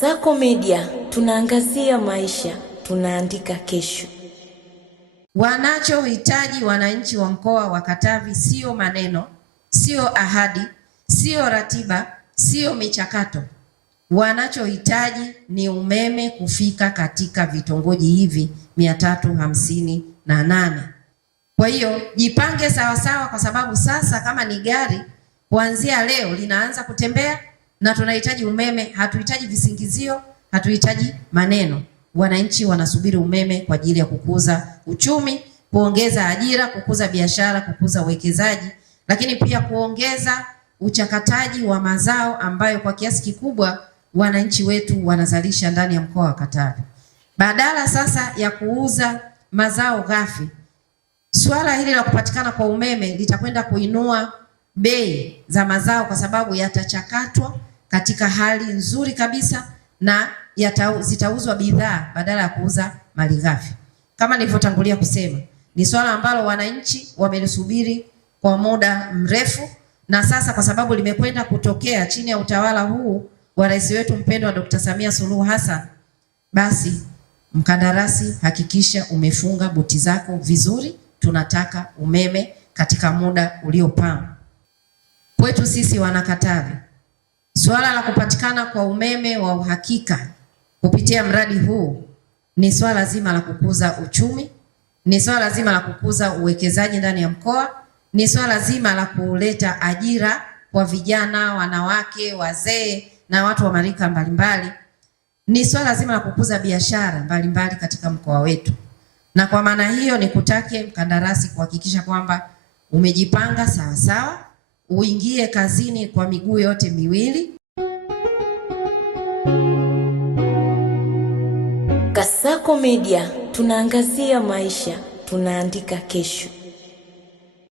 Kasako Media, tunaangazia maisha, tunaandika kesho. Wanachohitaji wananchi wa mkoa wa Katavi sio maneno, sio ahadi, sio ratiba, sio michakato. Wanachohitaji ni umeme kufika katika vitongoji hivi 358. Kwa hiyo jipange sawasawa, kwa sababu sasa kama ni gari kuanzia leo linaanza kutembea na tunahitaji umeme. Hatuhitaji visingizio, hatuhitaji maneno. Wananchi wanasubiri umeme kwa ajili ya kukuza uchumi, kuongeza ajira, kukuza biashara, kukuza uwekezaji, lakini pia kuongeza uchakataji wa mazao ambayo kwa kiasi kikubwa wananchi wetu wanazalisha ndani ya mkoa wa Katavi. Badala sasa ya kuuza mazao ghafi, swala hili la kupatikana kwa umeme litakwenda kuinua bei za mazao, kwa sababu yatachakatwa katika hali nzuri kabisa na zitauzwa bidhaa badala ya kuuza malighafi. Kama nilivyotangulia kusema, ni swala ambalo wananchi wamelisubiri kwa muda mrefu, na sasa kwa sababu limekwenda kutokea chini ya utawala huu wa rais wetu mpendwa Dr. Samia Suluhu Hassan, basi mkandarasi, hakikisha umefunga buti zako vizuri. Tunataka umeme katika muda uliopangwa. Kwetu sisi Wanakatavi, swala la kupatikana kwa umeme wa uhakika kupitia mradi huu ni swala zima la kukuza uchumi, ni swala zima la kukuza uwekezaji ndani ya mkoa, ni swala zima la kuleta ajira kwa vijana, wanawake, wazee na watu wa marika mbalimbali, ni swala zima la kukuza biashara mbalimbali katika mkoa wetu. Na kwa maana hiyo nikutake mkandarasi kuhakikisha kwamba umejipanga sawa sawa, uingie kazini kwa miguu yote miwili. Kasako Media, tunaangazia maisha, tunaandika kesho.